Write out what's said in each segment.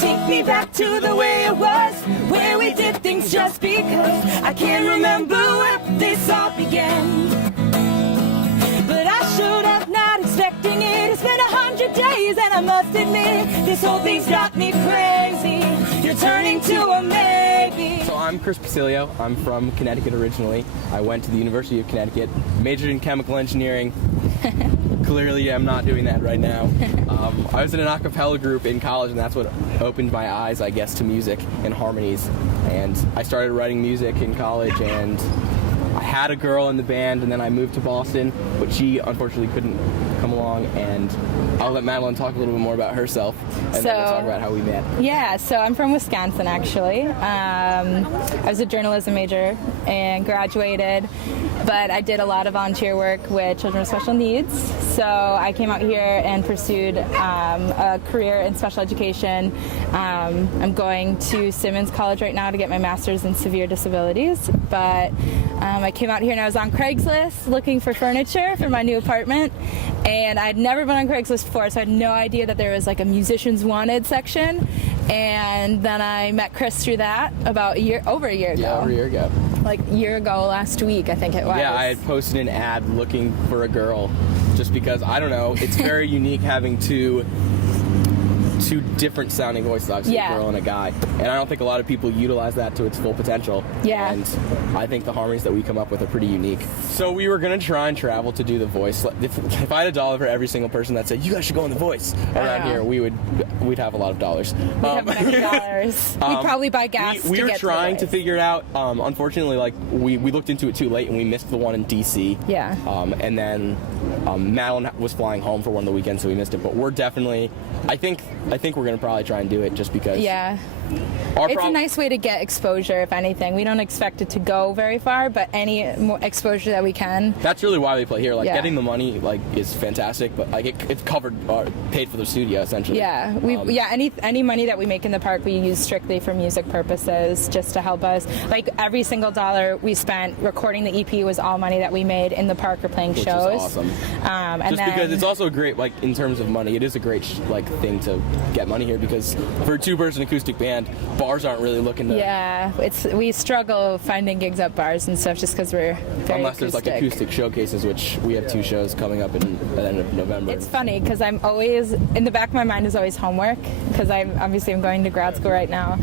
Take me back to the way it was, where we did things just because. I can't remember where this all began, but I showed up not expecting it. It's been 100 days and I must admit, this whole thing's got me crazy. You're turning to a maybe. So I'm Chris Pacileo. I'm from Connecticut originally. I went to the University of Connecticut, majored in chemical engineering. Clearly I'm not doing that right now. I was in an a cappella group in college, and that's what opened my eyes, I guess, to music and harmonies. And I started writing music in college, and I had a girl in the band, and then I moved to Boston, but she unfortunately couldn't come along, and I'll let Madeline talk a little bit more about herself, and then we'll talk about how we met. Yeah, so I'm from Wisconsin, actually. I was a journalism major and graduated, but I did a lot of volunteer work with children with special needs. So I came out here and pursued a career in special education. I'm going to Simmons College right now to get my master's in severe disabilities, but I came out here and I was on Craigslist looking for furniture for my new apartment, and I'd never been on Craigslist before, so I had no idea that there was like a musicians wanted section. And then I met Chris through that about over a year ago. Yeah, over a year ago. Like a year ago last week, I think it was. Yeah, I had posted an ad looking for a girl, just because, I don't know, it's very unique having two different sounding voices, obviously, a girl and a guy, and I don't think a lot of people utilize that to its full potential. Yeah. And I think the harmonies that we come up with are pretty unique. So we were going to try and travel to do The Voice. If I had $1 for every single person that said, you guys should go on The Voice around here, we'd have a lot of dollars. We'd have many dollars. We'd probably buy gas we to were get trying to to figure it out. Unfortunately, like we looked into it too late, and we missed the one in DC. Yeah. And then Madeline was flying home for one of the weekends, so we missed it. But we're definitely, I think we're going to probably try and do it, just because. Yeah. It's a nice way to get exposure, if anything. We don't expect it to go very far, but any more exposure that we can. That's really why we play here. Like, getting the money, like, is fantastic, but like it's covered, paid for the studio essentially. Yeah, any money that we make in the park, we use strictly for music purposes, just to help us. Like, every single dollar we spent recording the EP was all money that we made in the park or playing Which shows. Is awesome. And just because it's also great, like, in terms of money, it is a great thing to get money here, because for a two-person acoustic band, bars aren't really looking to. Yeah, we struggle finding gigs at bars and stuff, just because we're very unless there's like acoustic showcases, which we have 2 shows coming up at the end of November. It's funny because I'm always in the back of my mind is always homework, because I'm going to grad school right now,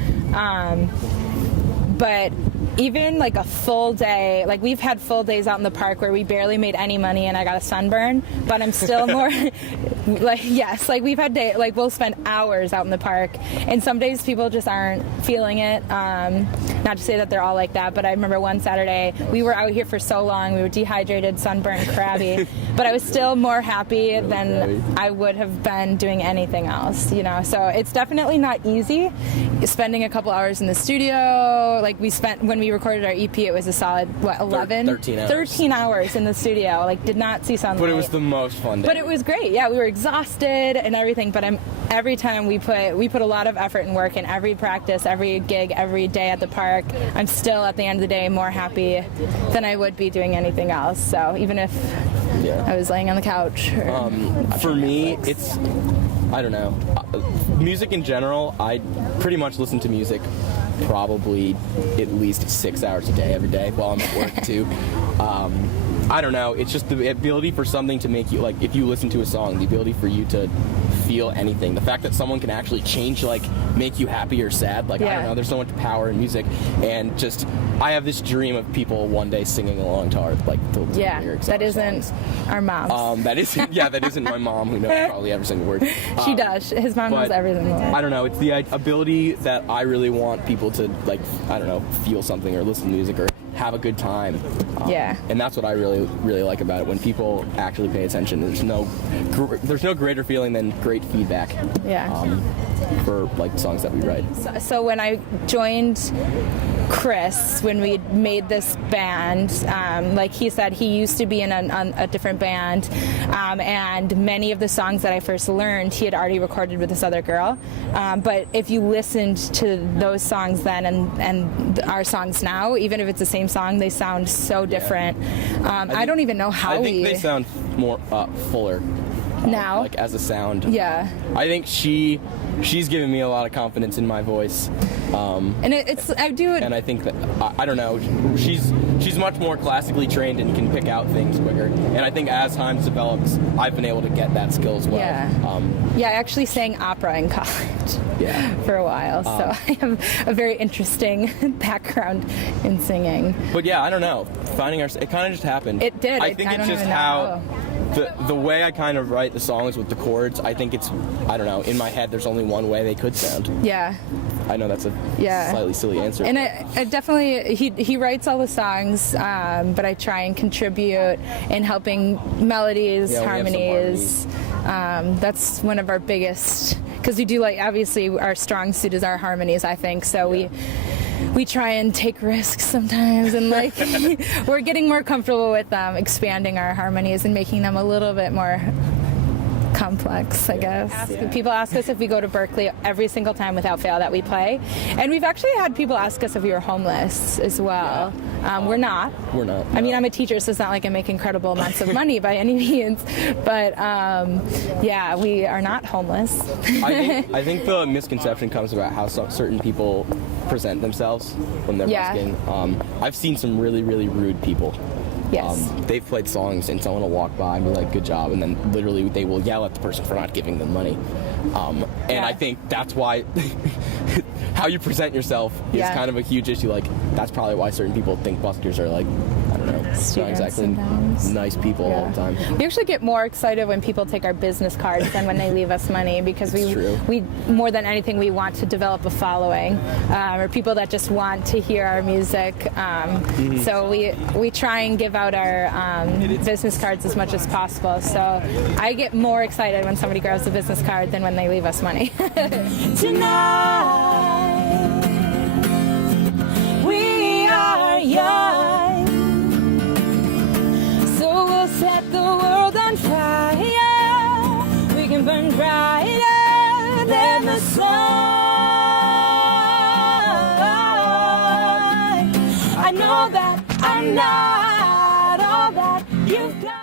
but even like a full day, like we've had full days out in the park where we barely made any money and I got a sunburn, but I'm still more like, yes, like we've had days, like we'll spend hours out in the park, and some days people just aren't feeling it. Not to say that they're all like that, but I remember one Saturday we were out here for so long, we were dehydrated, sunburned, crabby, but I was still more happy than I would have been doing anything else, you know. So it's definitely not easy spending a couple hours in the studio. Like we spent, when we recorded our EP, it was a solid 13 hours in the studio. Like, did not see sunlight, but it was the most fun day. But it was great. Yeah, we were exhausted and everything, but every time we put a lot of effort and work in every practice, every gig, every day at the park. I'm still at the end of the day more happy than I would be doing anything else. So even if I was laying on the couch for me, it's, I don't know, music in general, I pretty much listen to music probably at least 6 hours a day, every day, while I'm at work too. I don't know, it's just the ability for something to make you, like, if you listen to a song, the ability for you to feel anything, the fact that someone can actually change, like, make you happy or sad, like, I don't know, there's so much power in music, and just, I have this dream of people one day singing along to our, like, the lyrics. That isn't songs. Our mom's. That isn't my mom, who knows probably every single word. She does. His mom knows every single word. I don't know, it's the ability that I really want people to, like, I don't know, feel something or listen to music or have a good time. And that's what I really, really like about it, when people actually pay attention. There's no greater feeling than great feedback. For, like, songs that we write. So when I joined Chris, when we made this band, like he said, he used to be in a different band, and many of the songs that I first learned, he had already recorded with this other girl. But if you listened to those songs then and our songs now, even if it's the same song, they sound so different. I don't even know how I think they sound more fuller. Now? like as a sound. Yeah. I think she's given me a lot of confidence in my voice. And I do it. And I think that I don't know, she's much more classically trained and can pick out things quicker. And I think as time develops, I've been able to get that skill as well. Yeah, I actually sang opera in college. Yeah. For a while, so I have a very interesting background in singing. But yeah, I don't know. Finding it kind of just happened. It did. I think I it's don't just even how know. the way I kind of write the songs with the chords. I think it's, I don't know. In my head, there's only one way they could sound. Yeah. I know that's a slightly silly answer. And I definitely, he writes all the songs, but I try and contribute in helping melodies, harmonies. That's one of our biggest, because we do, like, obviously our strong suit is our harmonies, I think. So we try and take risks sometimes, and like we're getting more comfortable with expanding our harmonies and making them a little bit more complex, I guess. People ask us if we go to Berkeley every single time without fail that we play, and we've actually had people ask us if we were homeless as well. We're not. We're not. I mean, I'm a teacher, so it's not like I make incredible amounts of money by any means, but yeah, we are not homeless. I think the misconception comes about how certain people present themselves when they're busking. I've seen some really, really rude people. Yes. They've played songs and someone will walk by and be like, good job, and then literally they will yell at the person for not giving them money. And I think that's why how you present yourself is kind of a huge issue. Like, that's probably why certain people think buskers are, like, I don't know, not exactly nice people all the time. We actually get more excited when people take our business cards than when they leave us money, because we more than anything, we want to develop a following, or people that just want to hear our music. So we try and give out our business cards as much as possible. So I get more excited when somebody grabs a business card than when they leave us money. Tonight we are young, so we'll set the world on fire. We can burn brighter than the sun. I know that I'm not all that you've got.